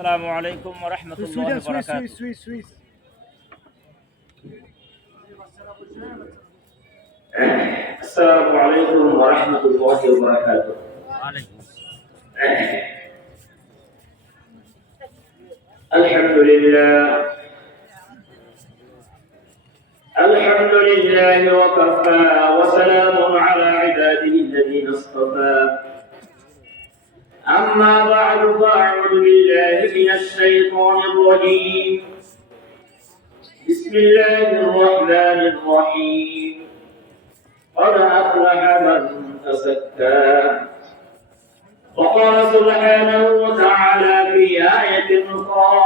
السلام عليكم ورحمة الله وبركاته سويس سويس سويس. السلام عليكم ورحمة الله وبركاته. وعليكم الحمد لله. الحمد لله وكفى وسلام على عباده الذين اصطفى. أما بعد فأعوذ بالله من الشيطان الرجيم. بسم الله الرحمن الرحيم. قد أفلح من تزكى. وقال سبحانه وتعالى في آية أخرى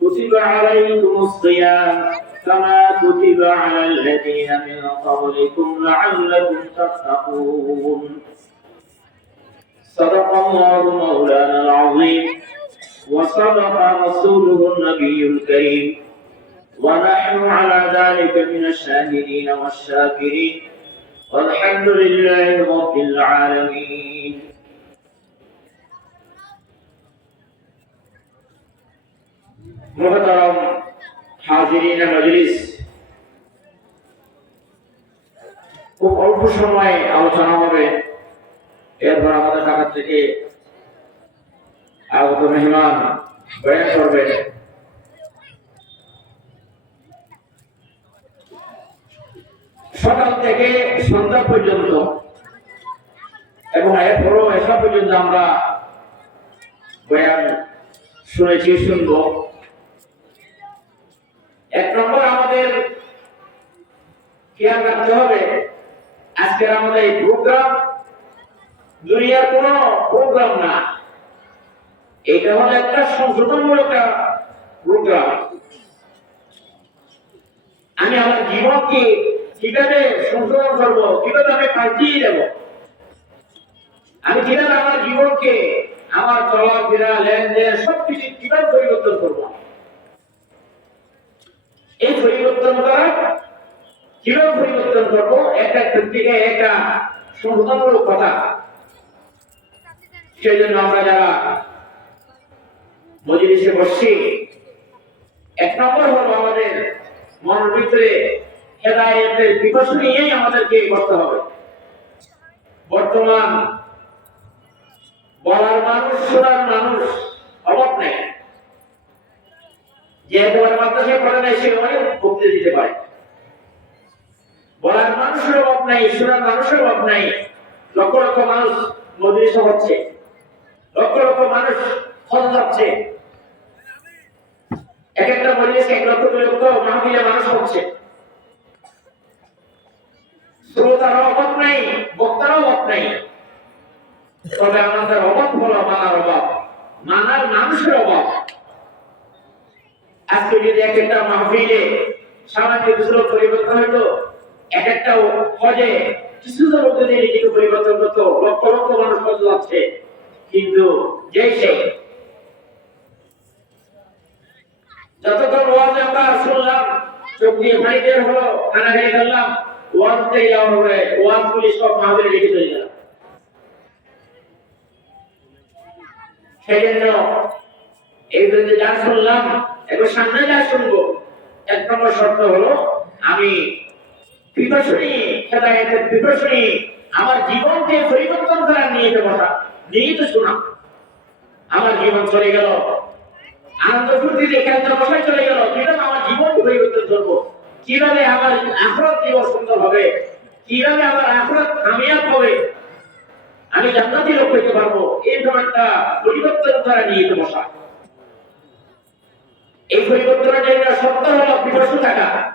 كتب عليكم الصيام كما كتب على الذين من قبلكم لعلكم تتقون. صدق الله مولانا العظيم وصدق رسوله النبي الكريم ونحن على ذلك من الشاهدين والشاكرين والحمد لله رب العالمين محترم হাজিরিন মজলিস খুব অল্প সময়ে আলোচনা হবে এরপর আমাদের ঢাকা থেকে আগত মেহমান বয়ান করবেন সকাল থেকে সন্ধ্যা পর্যন্ত এবং এরপরও এসা পর্যন্ত আমরা বয়ান শুনেছি, শুনব। এক নম্বর আমাদের খেয়াল রাখতে হবে, আজকের আমাদের এই প্রোগ্রাম দুনিয়ার কোন প্রোগ্রাম না। এটা হলো একটা সংশোধনমূলক প্রোগ্রাম আমি আমার জীবনকে কীভাবে সংশোধন করব, কীভাবে আমি পাল্টিয়ে দেব? আমি কীভাবে আমার জীবনকে, আমার চলাফেরা, লেনদেন, সবকিছু কীভাবে পরিবর্তন করব? এই পরিবর্তন করা, কীভাবে পরিবর্তন করব? একটা থেকে একটা সংশোধনমূলক কথা। সেই জন্য আমরা যারা মজলিসে বসছি, এক নম্বর হলো আমাদের মনের ভিতরে হেদায়েতের বিকশ নিয়েই আমাদেরকে করতে হবে। বর্তমান বলার মানুষ, শোনার মানুষ অভাব নেই। যে তোমার মাদ্রাসায় পড়ে নাই, সে অনেক বক্তৃতা দিতে পারে। বলার মানুষের অভাব নাই, শোনার মানুষের অভাব নাই। লক্ষ লক্ষ মানুষ মজলিসে হচ্ছে। লক্ষ লক্ষ মানুষ হজ যাচ্ছে এক একটা মজলিসে এক লক্ষ লক্ষ মাহফিলে মানুষ হচ্ছে শ্রোতার অভাব নাই বক্তার অভাব নাই। তবে আমাদের অভাব হলো মানার অভাব মানার মানুষের অভাব। আজকে যদি এক একটা মাহফিলে সামাজিক কিছু পরিবর্তন হইতো, এক একটা হজে কিছু মধ্যে দিয়ে নিজেকে পরিবর্তন করতো, লক্ষ লক্ষ মানুষ হজ যাচ্ছে কিন্তু যেই সেই যতক্ষণ ওয়াজ আমরা শুনলাম, চোখ দিয়ে পানি বের হলো খানা খেয়ে ওয়াজ থেকে ওয়াজ সব রেখে চলে গেলাম। সেই জন্য এই জন্য যা শুনলাম সামনে যা শুনব, এক নম্বর শর্ত হলো, আমি আমার জীবনকে পরিবর্তন করার নিয়ে বসা। নিহিত শোনা। আমার জীবন চলে গেল। আমি জান্নাতি লোক হইতে পারব। একটা পরিবর্তন করা নিহিত বসা। এই পরিবর্তনের সত্য হলো থাকা।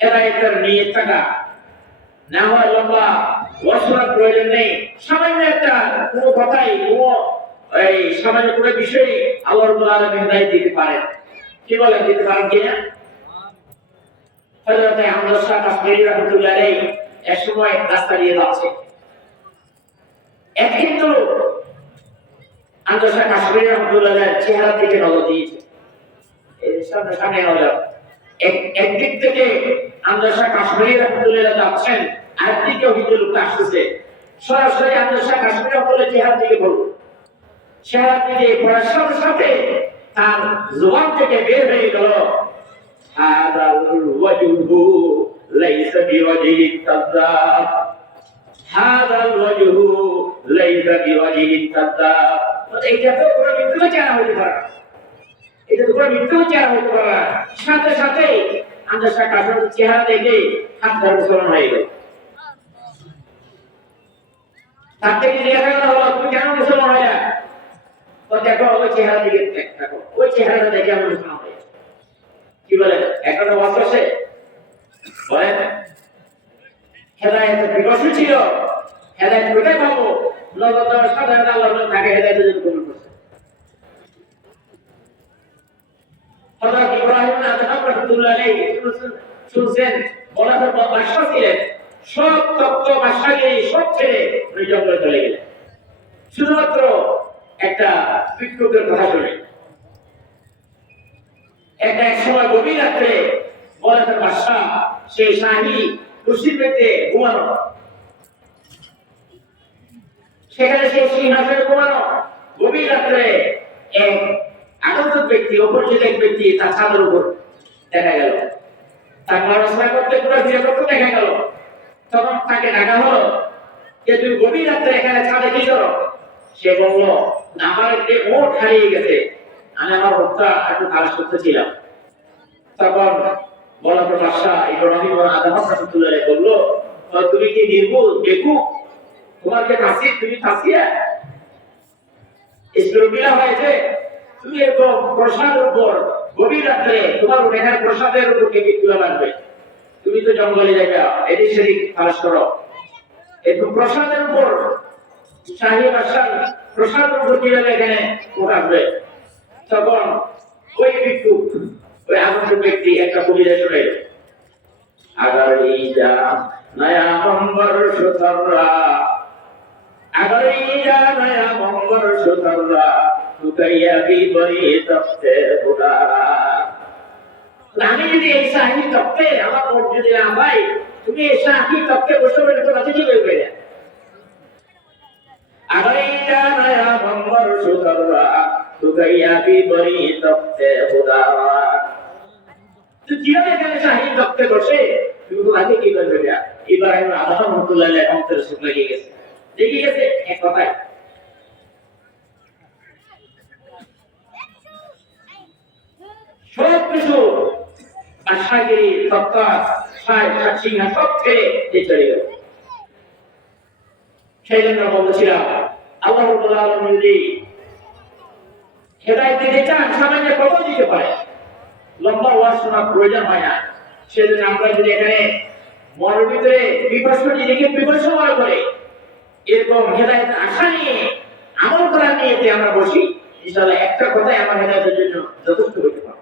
এরা এটার নিয়ে থাকা। না হয় লম্বা বর্ষণার প্রয়োজন নেই। সামান্য একটা কোনো কথাই, কোনো, এই সামান্য কোনো বিষয়ে আল্লাহ রব্বুল আলামিন হিদায়াত দিতে পারেন। কি বলেন, দিতে পারেন কিনা? আহমদ শাহ এক সময় রাস্তা দিয়ে যাচ্ছে। এক কিন্তু আহমদ শাহ কাশ্মীরি রাহমাতুল্লাহ চেহারার দিকে নজর দিয়েছে। সামনে সামনে একদিক থেকে আহমদ শাহ কাশ্মীরি রাহমাতুল্লাহ যাচ্ছেন আরেকদিকে অভিযোগ লোকটা আসতেছে সরাসরি আহমদ শাহ কাশ্মীরি রাহমাতুল্লাহ চেহারার দিকে বলবো চেহারা দিকে পড়ার সাথে সাথে তার জবান থেকে বের হয়ে গেল هذا الوجه ليس بوجه الكذاب هذا الوجه ليس بوجه الكذاب এইটা তো কোনো মিথ্যা চেহারা হতে পারে না। এটা তো কোনো মিথ্যা চেহারা হতে পারে না। সাথে সাথে আমরা কাঠের চেহারা দেখে হাত ধরে মুসলমান হয়ে গেল। তার থেকে জিজ্ঞাসা করা হলো তুমি কেন মুসলমান হয়ে তো দেখো, ওই চেহারা দিকে দেখো ওই চেহারাটা দেখে আমি মুসলমান হয়ে কি বলে? এখনও বছর আছে বলেন বিকশিত ছিল। হেদায়ত কোথায় পাবো? নগদ সাধারণ আল্লাহ তাকে হেদায়তের জন্য কবুল করছে হযরত ইব্রাহিম আলাইহি শুনছেন বলা তো বাদশা ছিলেন। সব তত্ত্ব বাদশাগিরি সব ছেড়ে উনি জঙ্গলে চলে গেলেন। শুধুমাত্র একটা ভিক্ষুকের কথা শুনে। একটা এক সময় গভীর রাত্রে বলা তার বাদশা সেই শাহী কুশির পেতে ঘুমানো। সেখানে সেই সিংহাসনে ঘুমানো। গভীর রাত্রে এক আগত ব্যক্তি, অপরিচিত এক ব্যক্তি তার ছাদের উপর দেখা গেল। তার পড়াশোনা করতে পুরো ফিরে করতে দেখা গেল। তখন তাকে ডাকা হলো যে, তুমি গভীর রাত্রে এখানে ছাদে কি করো? সে বলল আমার একটি ওট হারিয়ে গেছে। আমি আমার ওটটা একটু তালাশ করতেছিলাম। তখন বলা বাদশাহ ইব্রাহিম আদম রাহমাতুল্লাহ বলল তুমি কি নির্ভুল দেখু তোমার যে কাশি তুমি কাশিয়া ইসলামিলা হয়েছে? তুমি এবং প্রসাদ উপর গভীর রাত্রে তোমার মেঘার প্রসাদের উপর টিকিট তুলে লাগবে তুমি তো জঙ্গলে যাবে এদিক সেদিক খালাস করো। এবং প্রসাদের উপর শাহী বাসার উপর কীভাবে এখানে উঠাবে তখন ওই ওই আগন্ত ব্যক্তি একটা কবিতা শুনে আগার এই যা, নয়া নম্বর সুতররা। আগার এই যা, নয়া লুকাইয়া বিপরী তপ্তে বুড়া আমি যদি এই সাহি তপ্তে আমার ভোট যদি না পাই, তুমি এই সাহি তপ্তে বসে বলে তোমার কিছু করবে? না আগাইটা নয়া ভঙ্গর সুতরা লুকাইয়া বিপরী তপ্তে বুড়া তো কীভাবে এখানে সাহি তপ্তে বসে? তুমি তোমাকে কি করবে? এবার আমি আধা মহতুল্লাহ এখন তোর সুখ লেগে গেছে। আশাগিরি সত্তা সিংহা সব ছেড়ে চলে গেল। সেই জন্য বলছিলাম, আল্লাহ হেদায়েত দিতে চান সামান্য কত দিতে পারে। লম্বা ওয়াজ প্রয়োজন হয় না। সেজন্য আমরা যদি এখানে মনের ভিতরে বিপর্ষ এরকম হেদায়ত আশা নিয়ে, আমল করার নিয়ে আমরা বসি, ইনশাআল্লাহ একটা কথাই আমার হেদায়তের জন্য যথেষ্ট হতে পারে।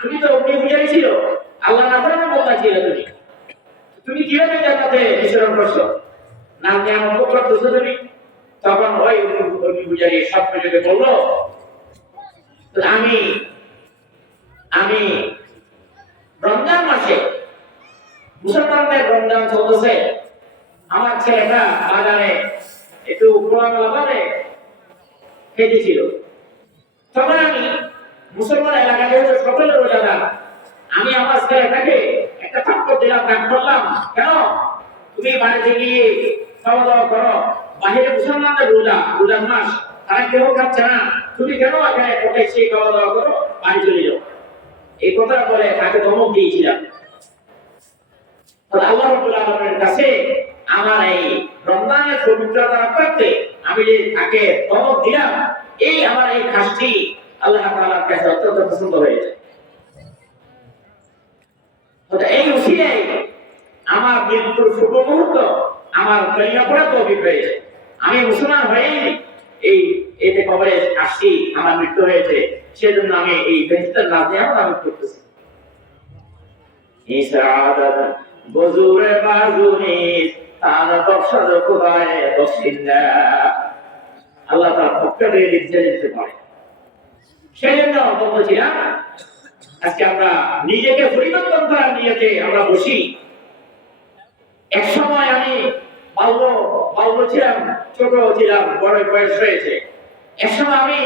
তুমি তো অগ্নি পূজারী ছিল আল্লাহ না করে বলতা ছিল তুমি। তুমি কীভাবে জান্নাতে বিচরণ করছ? নাম নিয়ামত উপলব্ধ করছ তুমি। তখন ওই অগ্নি পূজারী সব কিছুকে বলল আমি আমি রমজান মাসে মুসলমানদের রমজান চলতেছে। আমার ছেলেটা বাজারে একটু খোলামেলা ভাবে খেতেছিল তখন আমি মুসলমান এলাকা যেহেতু সকলের রোজাদার আমি আমার ছেলেটাকে একটা থাপ্পড় দিলাম ডাক করলাম। কেন? তুমি বাড়িতে গিয়ে খাওয়া দাওয়া করো। বাহিরে মুসলমানদের রোজা রোজার মাস তারা কেউ খাচ্ছে না। তুমি কেন এখানে কোটে সেই খাওয়া দাওয়া করো? বাড়ি চলে যাও। এই কথা বলে তাকে ধমক দিয়েছিলাম। আল্লাহ রাব্বুল আলামিনের কাছে আমার এই রমজানের পবিত্রতা আমি যে তাকে ধমক দিলাম, এই আমার এই কাজটি আল্লাহ তাআলার কাছে অত্যন্ত পছন্দ হয়েছে। তাহলে এই আমার মৃত্যুর মুহূর্ত, আমার পড়া আমি মুসলমান হয়ে এই, এতে কবরে আমার মৃত্যু হয়েছে। সেজন্য আমি এই নিয়ে আমার আমি করতেছি। তার পারে। সেই জন্য বলছিলাম আজকে আমরা নিজেকে পরিবর্তন করার নিয়েতে আমরা বসি। এক সময় আমি বাল্য বাল্য ছিলাম, ছোট ছিলাম, বড় বয়স হয়েছে। এক সময় আমি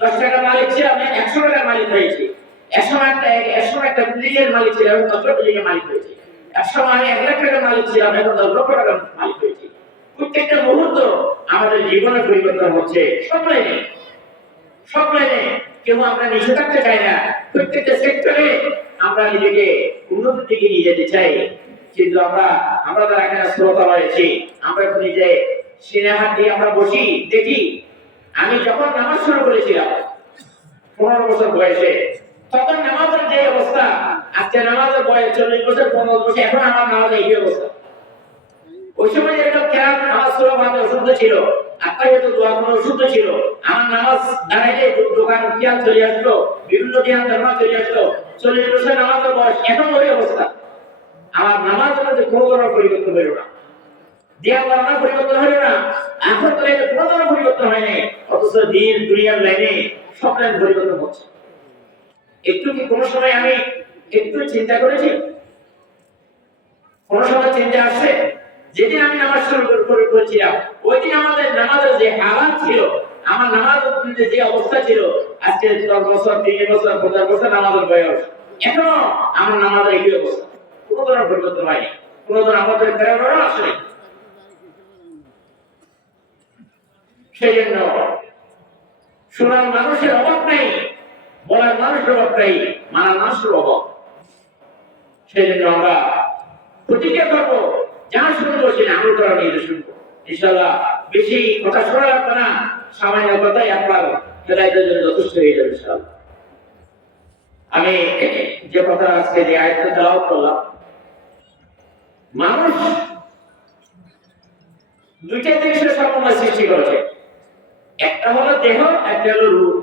দশ টাকা মালিক ছিলাম একশো টাকার মালিক হয়েছি। এক সময় একটা, এক সময় একটা বিল্ডিং মালিক ছিলাম দশ বিল্ডিং মালিক হয়েছি। এক সময় আমি এক লাখ টাকার মালিক ছিলাম, এখন দশ লক্ষ টাকার মালিক হয়েছি। প্রত্যেকটা মুহূর্ত আমাদের জীবনে পরিবর্তন হচ্ছে সব লাইনে সব লাইনে কেউ আমরা থাকতে চাই না। প্রত্যেকটা সেক্টরে আমরা নিজেকে উন্নতির দিকে নিয়ে যেতে চাই। কিন্তু আমরা আমরা যারা এখানে শ্রোতা রয়েছি, আমরা একটু নিজে সিনেমা দিয়ে আমরা বসি, দেখি, আমি যখন নামাজ শুরু করেছিলাম, পনেরো বছর বয়সে, তখন নামাজের যে অবস্থা, আজকে নামাজের বয়স চল্লিশ বছর, পনেরো বছর, এখন আমার নামাজের এই অবস্থা। ওই সময় যেটা খেয়াল নামাজ অশুদ্ধ ছিল আপনার হয়তো দোয়া কোনো অশুদ্ধ ছিল। আমার নামাজ দাঁড়াইলে দোকান খেয়াল চলে আসতো বিভিন্ন ধ্যান ধারণা চলে আসতো চল্লিশ বছর নামাজের বয়স, এখন ওই অবস্থা। আমার নামাজের মধ্যে কোনো ধরনের পরিবর্তন হইল না। ধ্যান ধারণা পরিবর্তন হইল না এখন তো এটা কোনো ধরনের পরিবর্তন হয়নি অথচ দিন, দুনিয়ার লাইনে সব পরিবর্তন হচ্ছে। একটু কি কোনো সময় আমি একটু চিন্তা করেছি? কোন সময় চিন্তা আসছে? যেদিন আমি নামাজ শুরু করে- করে করেছিলাম ওই দিন আমাদের নামাজের যে হালাত ছিল, আমার নামাজ যে অবস্থা ছিল, আজকে দশ বছর তিন বছর, পঞ্চাশ বছর নামাজের বয়স। এখনও আমার নামাজের এই অবস্থা। কোনো ধরনের পরিবর্তন হয়নি কোনো ধরনের আমাদের প্রেরণা আসেনি সেই জন্য শোনার মানুষের অভাব নেই, বলার মানুষের অভাব নেই, মানার মানুষের অভাব। সেই জন্য আমরা প্রতিজ্ঞা করব যা শুনব সেটা আমল করার নিয়ে শুনব। ইনশাল্লাহ বেশি কথা শোনা লাগবে না, সামান্য কথাই আপনার হেদায়তের জন্য যথেষ্ট হয়ে যাবে ইনশাল্লাহ আমি যে কথা আজকে যে আয়ত্ত তেলাওয়াত করলাম, মানুষ দুইটা জিনিসের সমন্বয় সৃষ্টি করেছে। একটা হলো দেহ, একটা হলো রূপ।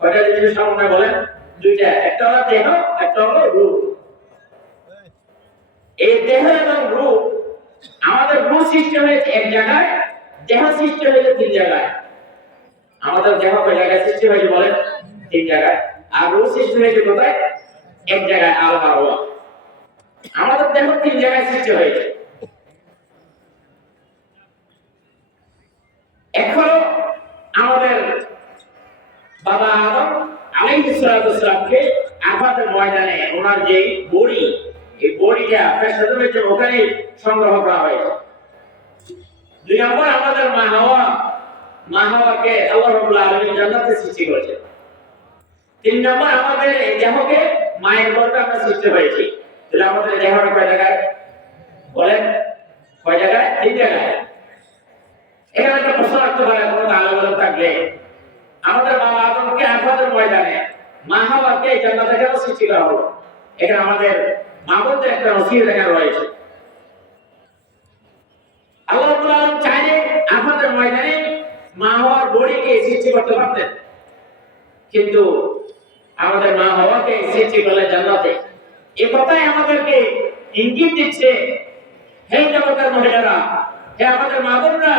কয়টা জিনিসের সমন্বয় বলেন? দুইটা। একটা হলো দেহ, একটা হলো রূপ। এই দেহ এবং রূপ সৃষ্টি হয়েছে এক জায়গায় দেহ হয়েছে তিন জায়গায়। আমাদের দেহ কয় জায়গায়? সৃষ্টি হয়েছে তিন জায়গায়। আর রূপ সৃষ্টি হয়েছে কোথায়? এক জায়গায় আল আমাদের দেহ তিন জায়গায় সৃষ্টি হয়েছে। এখনও আমাদের বাবা আদম ময়দানে ওনার যে বড়ি, এই বড়িটা হয়েছে ওখানে সংগ্রহ করা হয়েছে। দুই নম্বর আমাদের মা হাওয়া, মা হাওয়াকে আল্লাহ রাব্বুল আলামিন জান্নাতে সৃষ্টি করেছে তিন নম্বর, আমাদের দেহকে মায়ের গর্ভে আমরা সৃষ্টি হয়েছি তাহলে আমাদের দেহটা কয় জায়গায়? বলেন, কয় জায়গায়? তিন জায়গায়। এখানে একটা প্রশ্ন রাখতে পারে কোনো আলাদা থাকলে। আমাদের বাবা আদমকে আমাদের ময়দানে মা হাওয়াকে জান্নাতে কেন সৃষ্টি করা হলো? এখানে আমাদের মাহবুদের একটা নসিহত এখানে রয়েছে। আল্লাহ রাব্বুল আলামিন চাইলে ময়দানে বড়িকে সৃষ্টি করতে পারতেন। কিন্তু আমাদের মা হওয়াকে সৃষ্টি করলে জান্নাতে। এ কথাই আমাদেরকে ইঙ্গিত দিচ্ছে, হে জগতের মহিলারা, হে আমাদের মা বোনরা,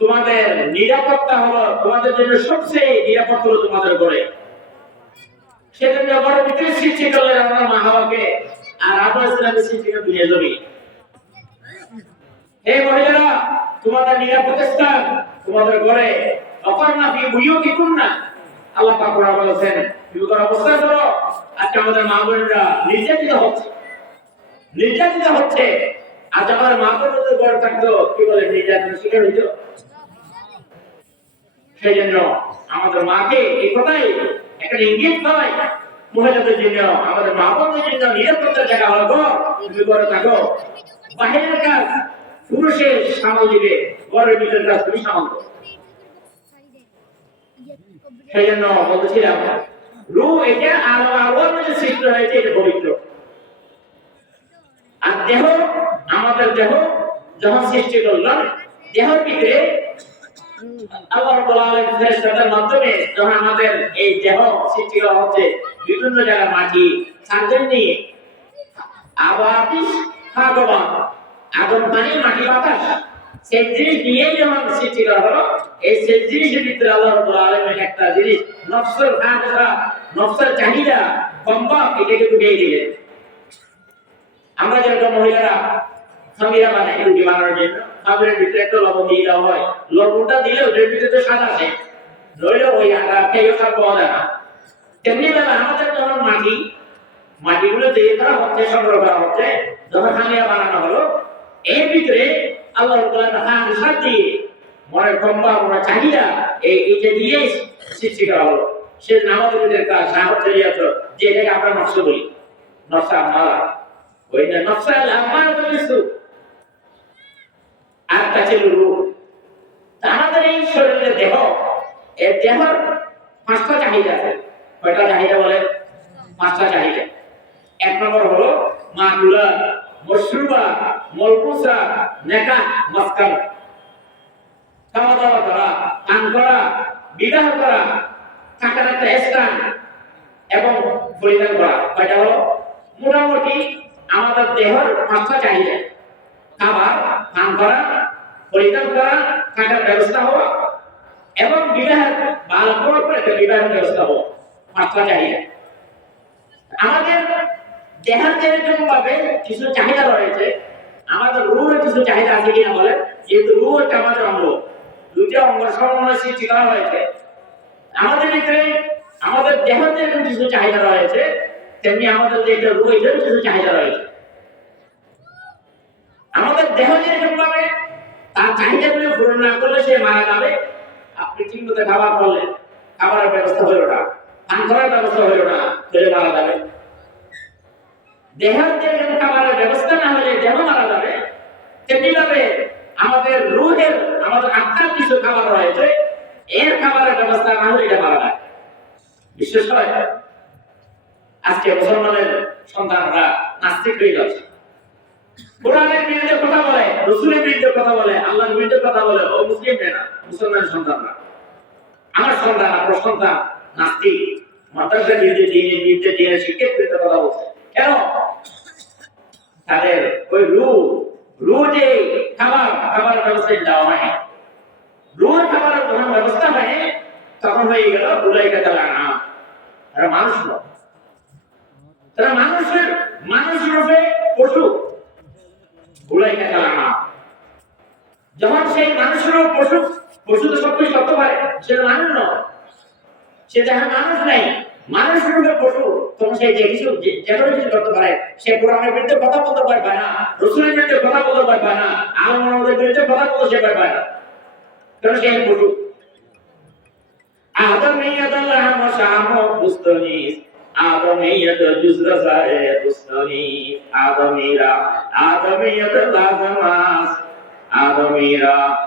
তোমাদের নিরাপত্তা হলো তোমাদের জন্য সবচেয়ে নিরাপদ হলো তোমাদের ঘরে সেজন্য বড় ভিতরে সৃষ্টি করলেন মা হাওয়াকে আর আবু ইসলামের সৃষ্টি করে দুনিয়া জমি হে মহিলারা, তোমাদের নিরাপদ স্থান, তোমাদের ঘরে অপর্ণা ফি কি না আল্লাহ পাক কোরআন বলেছেন তুমি করে অবস্থা করো আজকে আমাদের মা বোনেরা নির্যাতিত হচ্ছে। নির্যাতিত হচ্ছে। আজ আমাদের মা বোনদের ঘরে থাকতো কি বলে নির্যাতন শিকার হইতো। সেই জন্য আমাদের মাকে এই কথাই একটা ইঙ্গিত হয় মহিলাদের জন্য, আমাদের মা বোনদের জন্য নিরাপত্তার জায়গা হলো তুমি ঘরে থাকো। বাহিরের কাজ পুরুষের সামাল দিবে ঘরের ভিতরের কাজ তুমি সামাল সেই জন্য বলছিলাম রু এটা আলো মধ্যে হয়েছে, এটা পবিত্র। আর দেহ, আমাদের দেহ যখন সৃষ্টি করলাম দেহের ভিতরে আল্লাহ মাধ্যমে যখন আমাদের এই দেহ সৃষ্টি করা হচ্ছে, বিভিন্ন জায়গায় মাটি, সার্জন নিয়ে আবার আগুন পানি মাটি বাতাস। সেই জিনিস নিয়েই যখন সৃষ্টি করা হলো, এই সেই জিনিসের ভিতরে আল্লাহ রাব্বুল আলামিন একটা জিনিস, নফসের হাজরা নফসের চাহিদা কম্বা এটাকে ঢুকিয়ে আমরা যেরকম মহিলারা সামিরা বানাই রুটি বানানোর জন্য? ভিতরে একটা লবণ দিয়ে দেওয়া হয়। লবণটা দিলে ভিতরে তো সাদা আছে নইলে ওই আটা খেয়ে পাওয়া যায় না। তেমনি ভাবে আমাদের যখন মাটি, মাটিগুলো তৈরি করা হচ্ছে, সংগ্রহ করা হচ্ছে, যখন বানানো হলো এর ভিতরে আল্লাহ হান সার দিয়ে মনের কম্বা মনের চাহিদা, এই এটা দিয়ে সৃষ্টি করা হলো। সে আমাদের ভিতরে কাজ সাহায্য যে এটাকে আমরা নষ্ট বলি। নকশা মারা ওই না নকশা আমার কিছু। আর কাছে রূপ। আমাদের এই শরীরের দেহ, এর দেহর পাঁচটা চাহিদা আছে। কয়টা চাহিদা বলে পাঁচটা চাহিদা। এক নম্বর হলো মাকুলা মশরুবা মলকুসা, নেকা, মাসকান। খাওয়া দাওয়া করা পান করা, বিবাহ করা, থাকার একটা স্থান এবং পরিধান করা। কয়টা হলো? মোটামুটি আমাদের দেহর পাঁচটা চাহিদা। খাবার পান করা পরিধান করা, থাকার ব্যবস্থা হওয়া এবং বিবাহের, বাল বড় করে একটা বিবাহের ব্যবস্থা হওয়া। পাঁচটা চাহিদা। আমাদের দেহের যেরকম ভাবে কিছু চাহিদা রয়েছে। আমাদের রুহের কিছু চাহিদা আছে কিনা বলে যেহেতু রুহ একটা আমাদের অঙ্গ। দুইটা অঙ্গ সমন্বয় সৃষ্টি করা হয়েছে আমাদের ভিতরে আমাদের দেহের যেরকম কিছু চাহিদা রয়েছে। তেমনি আমাদের যে একটা রুহ এটারও কিছু চাহিদা রয়েছে। আমাদের দেহ যেরকম ভাবে, তার চাহিদাগুলো পূরণ না করলে সে মারা যাবে। আপনি ঠিক মতো খাবার করলেন খাবারের ব্যবস্থা হলো না। পান করার ব্যবস্থা হলো না। তাহলে মারা যাবে। দেহের খাবারের ব্যবস্থা না হলে দেহ মারা যাবে তেমনি ভাবে আমাদের রুহের, আমাদের আত্মার কিছু খাবার রয়েছে, এর খাবারের ব্যবস্থা না হলে এটা মারা যায়। বিশেষ করে আজকে মুসলমানের সন্তানরা নাস্তিক হয়ে যাচ্ছে। কোরআনের বিরুদ্ধে কথা বলে, রসুলের বিরুদ্ধে কথা বলে, আল্লাহর বিরুদ্ধে কথা বলে, ও মুসলিম না, মুসলমানের সন্তানরা। আমার সন্তান, আপনার সন্তান নাস্তিক, মাদ্রাসার বিরুদ্ধে দিয়ে বিরুদ্ধে দিয়ে শিক্ষিত কথা বলছে। কেন? তাদের ওই রু রু যে খাবার খাবার ব্যবস্থা দেওয়া হয়, রুর খাবারের যখন ব্যবস্থা হয়, তখন হয়ে গেল বুলাইকা চালানা তারা মানুষ তারা মানুষের, মানুষ রূপে পশু। বুলাইকা চালানা যখন সেই মানুষের পশু পশু তো সবকিছু করতে পারে সে মানুষ নয়। সে যাহা মানুষ নাই মানুষ রূপে পশু, তখন সে যে কিছু যে- যে কোনো কিছু করতে পারে, সে কোরআনের বিরুদ্ধে কথা বলতে পারবে না, রসুলের বিরুদ্ধে কথা বলতে পারবে না আলমানদের বিরুদ্ধে কথা বলতে সে পারবে না। কারণ সে পশু। আদমিয়ত লাম শাম পুস্তনি আদমিয়ত জুজরা সারে পুস্তনি আদমিরা আদমিয়ত লাজমাস আদমিরা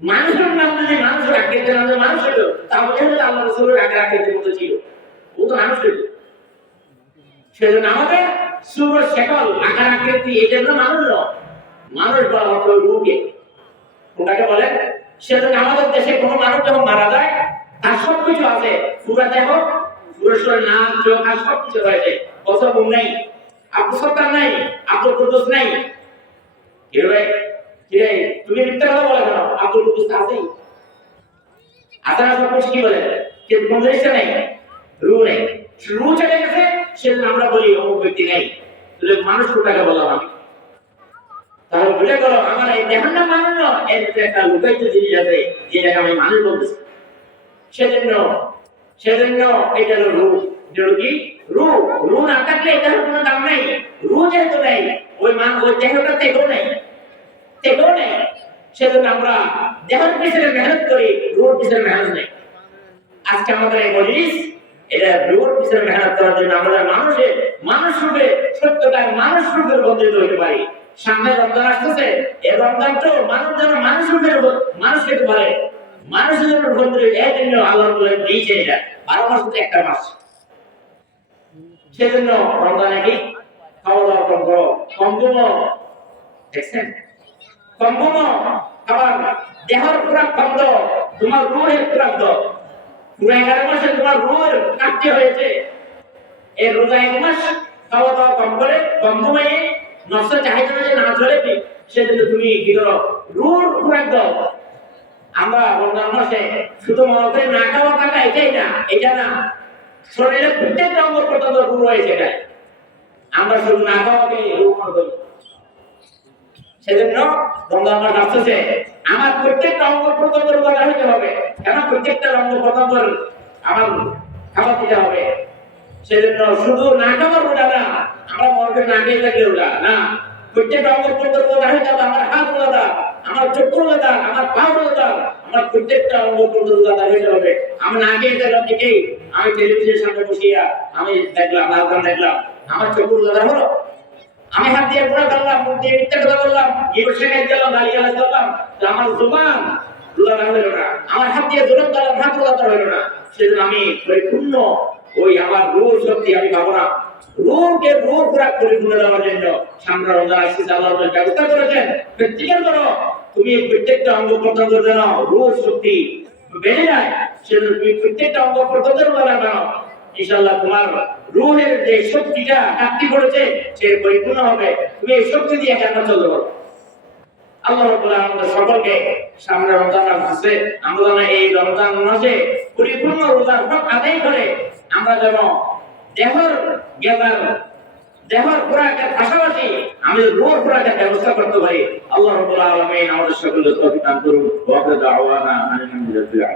মানুষের নাম যদি আকৃতির নাম যদি মানুষ হতো তাহলে হয়তো আল্লাহ রসুলের আগে আকৃতির মতো ছিল। ও তো মানুষ হতো সেজন্য আমাদের সুর শেকল আকার আকৃতি এই জন্য মানুষ নয়। মানুষ বলা হতো রুকে ওটাকে বলে? সেজন্য আমাদের দেশে কোনো মানুষ যখন মারা যায়, তার সব কিছু আছে। পুরা দেহ পুরো শরীর নাম, চোখ, আর সব কিছু রয়েছে কসব নেই। আব্দুল সত্তার নাই, আব্দুল কুদ্দুস নাই। কি রে? কি তুমি মিথ্যা কথা বলে কেন? আব্দুল কুদ্দুস আছেই। আপনারা সব কিছু কি বলে? কিন্তু কোন জিনিসটা রু নেই। রু চলে গেছে সেজন্য আমরা বলি অমুক ব্যক্তি নেই। তাহলে মানুষ কোটাকে বললাম আমি? তাহলে আমার এই মানুষ এর একটা জিনিস আছে, যেটাকে আমি মানুষ বলতেছি। সেজন্য সেজন্য এটা হলো রূপ মান সামনে রমজান তো মানুষ যেন মানুষ রূপে মানুষ মানুষের জন্য এই জন্য আল্লাহ দিয়েছে বারো মাস একটা মাস। সেজন্য রমজানে কি খাওয়া দাওয়া দেখছেন? আবার দেহর খুরাক কম তোমার রুহের খুরাক দাও এগারো মাসে তোমার রুহের কাটতে হয়েছে। এই রোজা এক মাস খাওয়া দাওয়া কম করে কম কমাইয়ে নষ্ট চাহিদা যে না চলে সেজন্য তুমি কি করো খুরাক দাও। আমরা রমজান মাসে শুধু মনে না, খাওয়া থাকা এটাই না, এটা না। শরীরে প্রত্যেক অঙ্গ প্রত্যঙ্গ রু রয়েছে আমরা শুধু না খাওয়াকে রু মনে করি। সেজন্য আসতেছে আমার প্রত্যেকটা অঙ্গ হইতে হবে। কেন? প্রত্যেকটা অঙ্গ প্রত্যঙ্গের আমার খাবার দিতে হবে। সেজন্য শুধু না খাবার রোজা না, আমরা মনে করি না খেয়ে থাকলে রোজা না। প্রত্যেকটা অঙ্গ প্রত্যঙ্গের কথা হইতে হবে আমার হাত রোজা, আমার চক্ষু রোজা, আমার পা রোজা আমার প্রত্যেকটা অঙ্গ প্রত্যঙ্গ রোজা হইতে হবে আমি না খেয়ে থাকলাম ঠিকই। আমি টেলিভিশনের সামনে বসিয়া আমি দেখলাম লালকান দেখলাম। আমার চক্ষু রোজা হলো। আমি হাত দিয়ে পুরো করলাম মুখ দিয়ে মিথ্যা কথা বললাম জীবন শেখাই দিলাম করলাম। আমার জবান রোজা হলো না। আমার হাত দিয়ে জোরম দিলাম হাত রোজা হলো না। সেজন্য আমি পরিপূর্ণ ওই আমার রূপ শক্তি আমি পাবো না। রূপকে রূপ পুরা পরিপূর্ণ দেওয়ার জন্য সামনে রোজা আসছে আল্লাহ ব্যবস্থা করেছেন। করো। তুমি প্রত্যেকটা অঙ্গ প্রত্যঙ্গ যেন রূপ, শক্তি। বেড়ে যায়, সেজন্য তুমি প্রত্যেকটা অঙ্গ বানাও। ইনশাআল্লাহ তোমার যে শক্তিটা পড়েছে সে পরিপূর্ণ হবে। তুমি এই শক্তি দিয়ে কেন চলতে আল্লাহ রাব্বুল আলামিন সকলকে সামনে রমজান আসছে আমরা যেন এই রমজান মাসে পরিপূর্ণ রোজার হক আদায় করে আমরা যেন দেহর গেদার দেহর খোরাকের পাশাপাশি আমি রোর খোরাকের ব্যবস্থা করতে পারি, আল্লাহ রাব্বুল আলমিন আমাদের সকলকে তৌফিক দান করুন ওয়া আখিরু দাওয়ানা আলহামদুলিল্লাহ